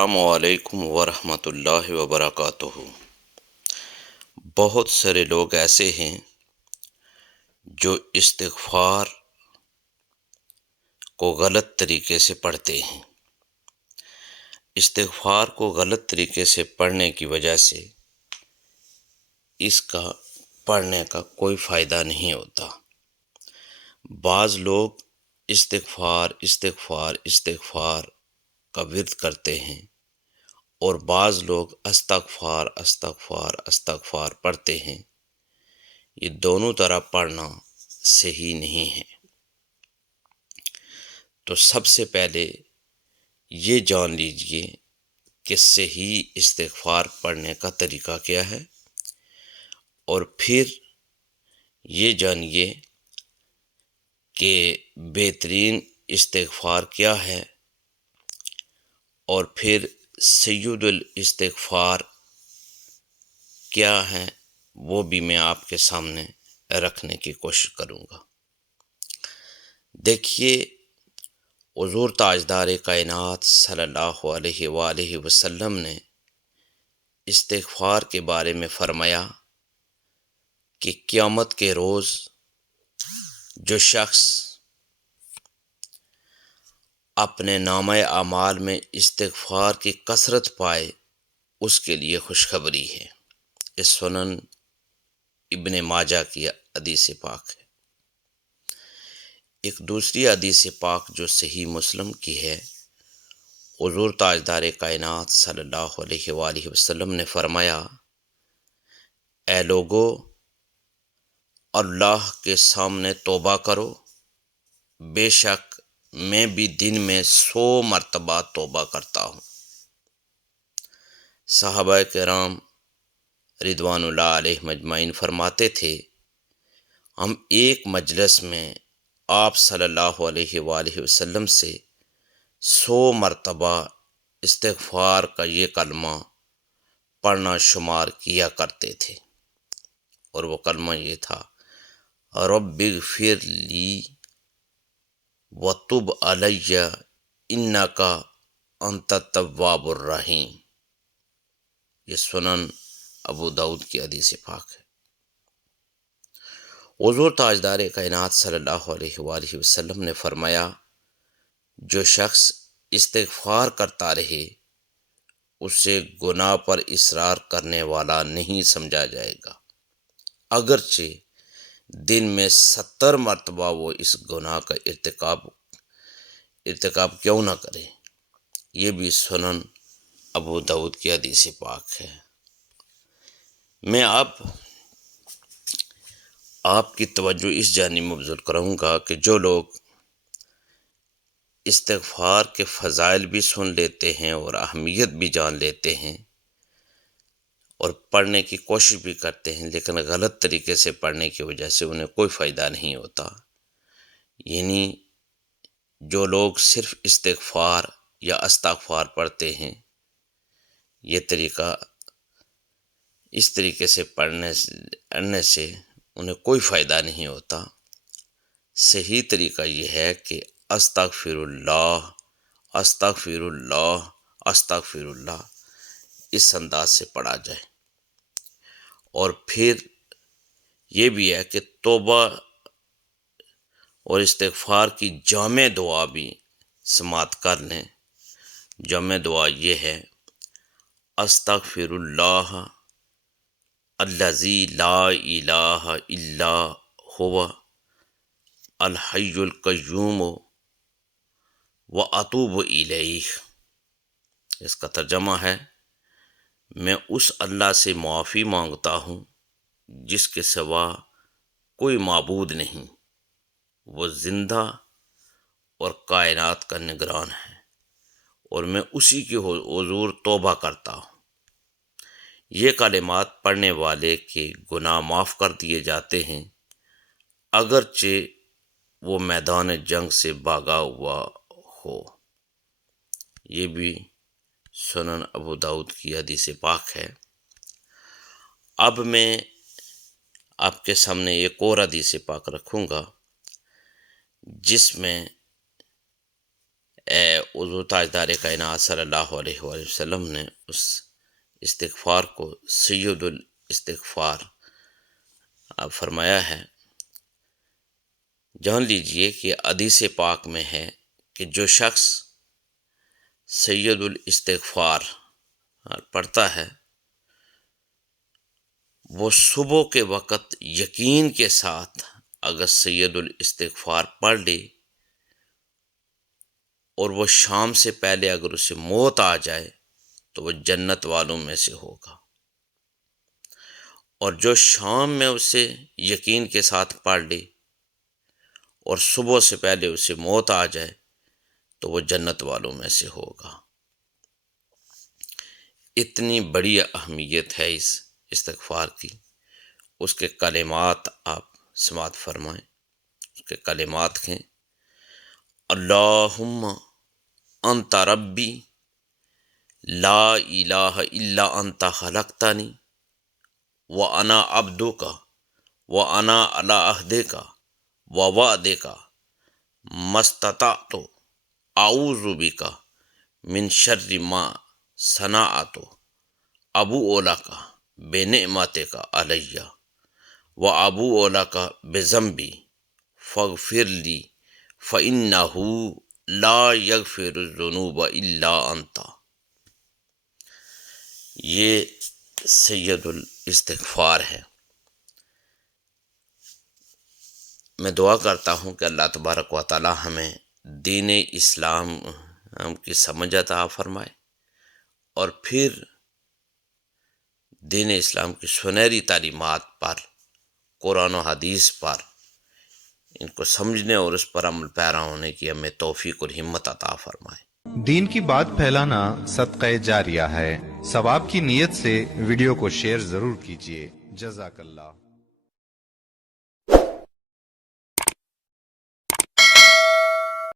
السلام علیکم ورحمۃ اللہ وبرکاتہ۔ بہت سارے لوگ ایسے ہیں جو استغفار کو غلط طریقے سے پڑھتے ہیں۔ استغفار کو غلط طریقے سے پڑھنے کی وجہ سے اس کا پڑھنے کا کوئی فائدہ نہیں ہوتا۔ بعض لوگ استغفار استغفار استغفار کا ورد کرتے ہیں اور بعض لوگ استغفار استغفار استغفار پڑھتے ہیں۔ یہ دونوں طرح پڑھنا صحیح نہیں ہے۔ تو سب سے پہلے یہ جان لیجئے کہ صحیح استغفار پڑھنے کا طریقہ کیا ہے، اور پھر یہ جانیے کہ بہترین استغفار کیا ہے، اور پھر سید الاستغفار کیا ہے وہ بھی میں آپ کے سامنے رکھنے کی کوشش کروں گا۔ دیکھیے، حضور تاجدار کائنات صلی اللہ علیہ وآلہ وسلم نے استغفار کے بارے میں فرمایا کہ قیامت کے روز جو شخص اپنے نامہ اعمال میں استغفار کی کثرت پائے اس کے لیے خوشخبری ہے۔ یہ سنن ابن ماجہ کی حدیث پاک ہے۔ ایک دوسری حدیث پاک جو صحیح مسلم کی ہے، حضور تاجدار کائنات صلی اللہ علیہ وآلہ وسلم نے فرمایا، اے لوگو، اللہ کے سامنے توبہ کرو، بے شک میں بھی دن میں 100 مرتبہ توبہ کرتا ہوں۔ صحابہ کرام رضوان اللہ علیہ مجمعین فرماتے تھے، ہم ایک مجلس میں آپ صلی اللہ علیہ وآلہ وسلم سے 100 مرتبہ استغفار کا یہ کلمہ پڑھنا شمار کیا کرتے تھے، اور وہ کلمہ یہ تھا، رب اغفر لی وتب علی انک انت التواب الرحیم۔ یہ سنن ابو داؤد کی حدیث پاک ہے۔ حضور تاجدار کائنات صلی اللہ علیہ وآلہ وسلم نے فرمایا، جو شخص استغفار کرتا رہے اسے گناہ پر اصرار کرنے والا نہیں سمجھا جائے گا، اگرچہ دن میں 70 مرتبہ وہ اس گناہ کا ارتکاب کیوں نہ کرے۔ یہ بھی سنن ابو داؤد کی حدیث پاک ہے۔ میں آپ کی توجہ اس جانب مبذول کروں گا کہ جو لوگ استغفار کے فضائل بھی سن لیتے ہیں اور اہمیت بھی جان لیتے ہیں اور پڑھنے کی کوشش بھی کرتے ہیں، لیکن غلط طریقے سے پڑھنے کی وجہ سے انہیں کوئی فائدہ نہیں ہوتا، یعنی جو لوگ صرف استغفار یا استغفار پڑھتے ہیں، یہ طریقہ اس طریقے سے پڑھنے سے انہیں کوئی فائدہ نہیں ہوتا۔ صحیح طریقہ یہ ہے کہ استغفر اللہ استغفر اللہ استغفر اللہ اس انداز سے پڑھا جائے، اور پھر یہ بھی ہے کہ توبہ اور استغفار کی جامع دعا بھی سماعت کر لیں۔ جامع دعا یہ ہے، استغفر اللہ الذی لا الہ الا هو الحی القیوم واتوب الیہ۔ اس کا ترجمہ ہے، میں اس اللہ سے معافی مانگتا ہوں جس کے سوا کوئی معبود نہیں، وہ زندہ اور کائنات کا نگران ہے، اور میں اسی کے حضور توبہ کرتا ہوں۔ یہ کلمات پڑھنے والے کے گناہ معاف کر دیے جاتے ہیں، اگرچہ وہ میدان جنگ سے بھاگا ہوا ہو۔ یہ بھی سنن ابو داؤد کی حدیث پاک ہے۔ اب میں آپ کے سامنے ایک اور حدیث پاک رکھوں گا جس میں حضور تاجدار کائنات صلی اللہ علیہ وآلہ وسلم نے اس استغفار کو سید الاستغفار آپ فرمایا ہے۔ جان لیجئے کہ حدیث پاک میں ہے کہ جو شخص سید الاستغفار پڑھتا ہے وہ صبح کے وقت یقین کے ساتھ اگر سید الاستغفار پڑھ لے اور وہ شام سے پہلے اگر اسے موت آ جائے تو وہ جنت والوں میں سے ہوگا، اور جو شام میں اسے یقین کے ساتھ پڑھ لے اور صبح سے پہلے اسے موت آ جائے تو وہ جنت والوں میں سے ہوگا۔ اتنی بڑی اہمیت ہے اس استغفار کی۔ اس کے کلمات آپ سماعت فرمائیں، اس کے کلمات ہیں: اللہم انت ربی لا الہ الا انت خلقتنی وانا عبدک وانا علی عہدک ووعدک ما استطعت اعوذ بک من شر ما صنعت ابوء لک بنعمتک علی وابوء لک بذنبی فاغفر لی فإنہ لا یغفر الذنوب الا انت۔ یہ سید الاستغفار ہے۔ میں دعا کرتا ہوں کہ اللہ تبارک و تعالی ہمیں دین اسلام کی سمجھ عطا فرمائے، اور پھر دین اسلام کی سنہری تعلیمات پر، قرآن و حدیث پر، ان کو سمجھنے اور اس پر عمل پیرا ہونے کی ہمیں توفیق اور ہمت عطا فرمائے۔ دین کی بات پھیلانا صدقہ جاریہ ہے، ثواب کی نیت سے ویڈیو کو شیئر ضرور کیجیے۔ جزاک اللہ۔